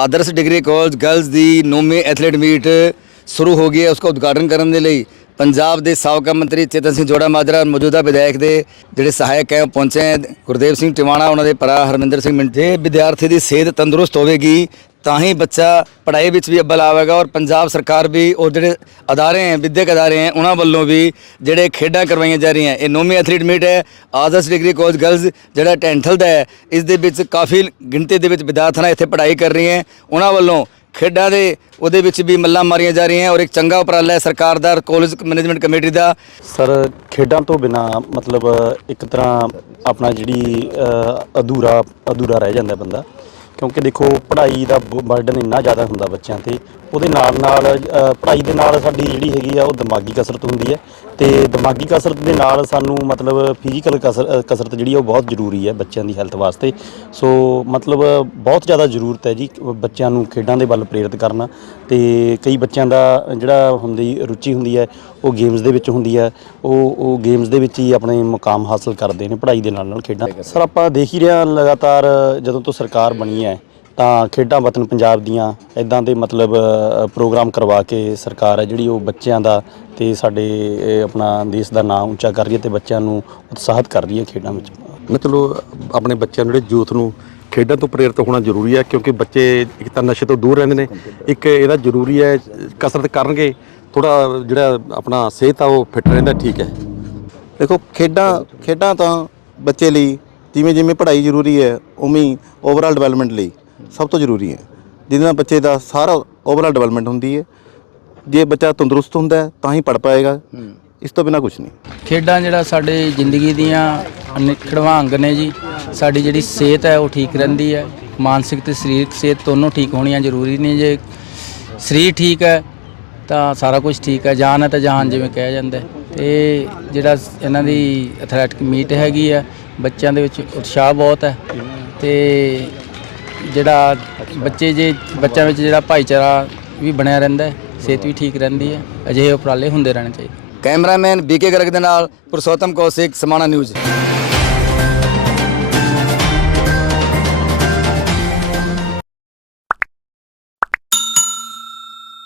ਆਦਰਸ਼ degree college girls ਦੀ ਨੌਵੇਂ athlete meat ਸ਼ੁਰੂ ਹੋ ਗਈ ਹੈ, ਉਸਕਾ ਉਦਘਾਟਨ ਕਰਨ ਦੇ ਲਈ। ਪੰਜਾਬ ਦੇ ਸਾਬਕਾ ਮੰਤਰੀ ਚੇਤਨ ਸਿੰਘ ਜੋੜਾ ਮਾਜਰਾ ਔਰ ਮੌਜੂਦਾ ਵਿਧਾਇਕ ਦੇ ਜਿਹੜੇ ਸਹਾਇਕ ਹੈ, ਉਹ ਪਹੁੰਚੇ ਹੈ। ਗੁਰਦੇਵ ਸਿੰਘ ਟਿਵਾਣਾ, ਉਹਨਾਂ ਦੇ ਭਰਾ ਹਰਮਿੰਦਰ ਸਿੰਘ ਮਿੰਟ। ਜੇ ਵਿਦਿਆਰਥੀ ਦੀ ਸਿਹਤ ਤੰਦਰੁਸਤ ਹੋਵੇਗੀ, ਤਾਂ ਹੀ ਬੱਚਾ ਪੜ੍ਹਾਈ ਵਿੱਚ ਵੀ ਅੱਵਲ ਆਵੇਗਾ ਔਰ ਪੰਜਾਬ ਸਰਕਾਰ ਵੀ ਔਰ ਜਿਹੜੇ ਅਦਾਰੇ ਹੈ, ਵਿਦਿਅਕ ਅਦਾਰੇ ਹੈ, ਉਹਨਾਂ ਵੱਲੋਂ ਵੀ ਜਿਹੜੇ ਖੇਡਾਂ ਕਰਵਾਈਆਂ ਜਾ ਰਹੀਆਂ। ਇਹ ਨੌਵੀਂ ਐਥਲੀਟ ਮੀਟ ਹੈ, ਆਦਰਸ਼ ਡਿਗਰੀ ਕੋਲਜ ਗਰਲਜ਼, ਜਿਹੜਾ ਟੈਂਥਲ ਦਾ ਹੈ। ਇਸ ਦੇ ਵਿੱਚ ਕਾਫੀ ਗਿਣਤੀ ਦੇ ਵਿੱਚ ਵਿਦਿਆਰਥਣਾਂ ਇੱਥੇ ਪੜ੍ਹਾਈ ਕਰ ਰਹੀਆਂ। ਉਹਨਾਂ ਵੱਲੋਂ ਖੇਡਾਂ ਦੇ ਉਹਦੇ ਵਿੱਚ ਵੀ ਮੱਲਾਂ ਮਾਰੀਆਂ ਜਾ ਰਹੀਆਂ ਔਰ ਇੱਕ ਚੰਗਾ ਉਪਰਾਲਾ ਹੈ ਸਰਕਾਰ ਦਾ ਕਾਲਜ ਮੈਨੇਜਮੈਂਟ ਕਮੇਟੀ ਦਾ। ਸਰ, ਖੇਡਾਂ ਤੋਂ ਬਿਨਾ ਮਤਲਬ ਇੱਕ ਤਰ੍ਹਾਂ ਆਪਣਾ ਜਿਹੜੀ ਅਧੂਰਾ ਅਧੂਰਾ ਰਹਿ ਜਾਂਦਾ ਬੰਦਾ। ਕਿਉਂਕਿ ਦੇਖੋ ਪੜ੍ਹਾਈ ਦਾ ਬਰਡਨ ਇੰਨਾ ਜ਼ਿਆਦਾ ਹੁੰਦਾ ਬੱਚਿਆਂ ਤੇ ਉਹਦੇ ਨਾਲ ਨਾਲ ਪੜ੍ਹਾਈ ਦੇ ਨਾਲ ਸਾਡੀ ਜਿਹੜੀ ਹੈਗੀ ਆ ਉਹ ਦਿਮਾਗੀ ਕਸਰਤ ਹੁੰਦੀ ਹੈ ਤੇ ਦਿਮਾਗੀ ਕਸਰਤ ਦੇ ਨਾਲ ਸਾਨੂੰ ਮਤਲਬ ਫਿਜ਼ੀਕਲ ਕਸਰਤ ਜਿਹੜੀ ਆ ਉਹ ਬਹੁਤ ਜ਼ਰੂਰੀ ਹੈ ਬੱਚਿਆਂ ਦੀ ਹੈਲਥ ਵਾਸਤੇ। ਸੋ ਮਤਲਬ ਬਹੁਤ ਜ਼ਿਆਦਾ ਜ਼ਰੂਰਤ ਹੈ ਜੀ ਬੱਚਿਆਂ ਨੂੰ ਖੇਡਾਂ ਦੇ ਵੱਲ ਪ੍ਰੇਰਿਤ ਕਰਨਾ ਤੇ ਕਈ ਬੱਚਿਆਂ ਦਾ ਜਿਹੜਾ ਹੁੰਦੀ ਰੁਚੀ ਹੁੰਦੀ ਹੈ ਉਹ ਗੇਮਸ ਦੇ ਵਿੱਚ ਹੁੰਦੀ ਹੈ ਉਹ ਉਹ ਗੇਮਸ ਦੇ ਵਿੱਚ ਹੀ ਆਪਣੇ ਮੁਕਾਮ ਹਾਸਲ ਕਰਦੇ ਨੇ ਪੜ੍ਹਾਈ ਦੇ ਨਾਲ ਨਾਲ ਖੇਡਾਂ। ਸਰ ਆਪਾਂ ਦੇਖ ਹੀ ਰਹੇ ਹਾਂ ਲਗਾਤਾਰ ਜਦੋਂ ਤੋਂ ਸਰਕਾਰ ਬਣੀ ਹੈ ਤਾਂ ਖੇਡਾਂ ਵਤਨ ਪੰਜਾਬ ਦੀਆਂ ਇਦਾਂ ਦੇ ਮਤਲਬ ਅ, ਪ੍ਰੋਗਰਾਮ ਕਰਵਾ ਕੇ ਸਰਕਾਰ ਹੈ ਜਿਹੜੀ ਉਹ ਬੱਚਿਆਂ ਦਾ ਤੇ ਸਾਡੇ ਇਹ ਆਪਣਾ ਦੇਸ਼ ਦਾ ਨਾਮ ਉੱਚਾ ਕਰ ਰਹੀ ਹੈ ਤੇ ਬੱਚਿਆਂ ਨੂੰ ਉਤਸ਼ਾਹਿਤ ਕਰ ਰਹੀ ਹੈ ਖੇਡਾਂ ਵਿੱਚ। ਨਾ ਚਲੋ ਆਪਣੇ ਬੱਚਿਆਂ ਨੂੰ ਜਿਹੜੇ ਯੂਥ ਨੂੰ ਖੇਡਾਂ ਤੋਂ ਪ੍ਰੇਰਿਤ ਹੋਣਾ ਜ਼ਰੂਰੀ ਹੈ ਕਿਉਂਕਿ ਬੱਚੇ ਇੱਕ ਤਾਂ ਨਸ਼ੇ ਤੋਂ ਦੂਰ ਰਹਿੰਦੇ ਨੇ ਇੱਕ ਇਹਦਾ ਜ਼ਰੂਰੀ ਹੈ ਕਸਰਤ ਕਰਨਗੇ ਥੋੜਾ ਜਿਹੜਾ ਆਪਣਾ ਸਿਹਤ ਆ ਉਹ ਫਿੱਟ ਰਹਿੰਦਾ ਠੀਕ ਹੈ। ਦੇਖੋ ਖੇਡਾਂ ਖੇਡਾਂ ਤਾਂ ਬੱਚੇ ਲਈ ਜਿਵੇਂ ਜਿਵੇਂ ਪੜ੍ਹਾਈ ਜ਼ਰੂਰੀ ਹੈ ਉਵੇਂ ਹੀ ਓਵਰਆਲ ਡਿਵੈਲਪਮੈਂਟ ਲਈ। ਸਭ ਤੋਂ ਜ਼ਰੂਰੀ ਹੈ। ਜਿਹਦੇ ਨਾਲ ਬੱਚੇ ਦਾ ਸਾਰਾ ਓਵਰਆਲ ਡਿਵੈਲਪਮੈਂਟ ਹੁੰਦੀ ਹੈ। ਜੇ ਬੱਚਾ ਤੰਦਰੁਸਤ ਹੁੰਦਾ ਹੈ ਤਾਂ ਹੀ ਪੜ੍ਹ ਪਾਏਗਾ। ਇਸ ਤੋਂ ਬਿਨਾ ਕੁਝ ਨਹੀਂ। ਖੇਡਾਂ ਜਿਹੜਾ ਸਾਡੇ ਜ਼ਿੰਦਗੀ ਦੀਆਂ ਅਨਿੱਖੜਵਾਂ ਅੰਗ ਨੇ ਜੀ ਸਾਡੀ ਜਿਹੜੀ ਸਿਹਤ ਹੈ ਉਹ ਠੀਕ ਰਹਿੰਦੀ ਹੈ। ਮਾਨਸਿਕ ਤੇ ਸਰੀਰਕ ਸਿਹਤ ਦੋਨੋਂ ਠੀਕ ਹੋਣੀਆਂ ਜ਼ਰੂਰੀ ਨੇ। ਜੇ ਸਰੀਰ ਠੀਕ ਹੈ ਤਾਂ ਸਾਰਾ ਕੁਝ ਠੀਕ ਹੈ। ਜਾਨ ਹੈ ਤਾਂ ਜਹਾਨ ਜਿਵੇਂ ਕਿਹਾ ਜਾਂਦਾ। ਤੇ ਜਿਹੜਾ ਇਹਨਾਂ ਦੀ ਐਥਲੈਟਿਕ ਮੀਟ ਹੈਗੀ ਹੈ ਬੱਚਿਆਂ ਦੇ ਵਿੱਚ ਉਤਸ਼ਾਹ ਬਹੁਤ ਹੈ। ਤੇ ਜਿਹੜਾ ਬੱਚੇ ਜੇ, ਬੱਚਿਆਂ ਵਿੱਚ ਜਿਹੜਾ ਭਾਈਚਾਰਾ ਵੀ ਬਣਿਆ ਰਹਿੰਦਾ ਹੈ, ਸਿਹਤ ਵੀ ਠੀਕ ਰਹਿੰਦੀ ਹੈ, ਅਜਿਹੇ ਉਪਰਾਲੇ ਹੁੰਦੇ ਰਹਿਣੇ ਚਾਹੀਦੇ। ਕੈਮਰਾਮੈਨ ਬੀਕੇ ਗਰਗ ਦੇ ਨਾਲ ਪੁਰਸ਼ੋਤਮ ਕੌਸ਼ਿਕ, ਸਮਾਣਾ ਨਿਊਜ਼।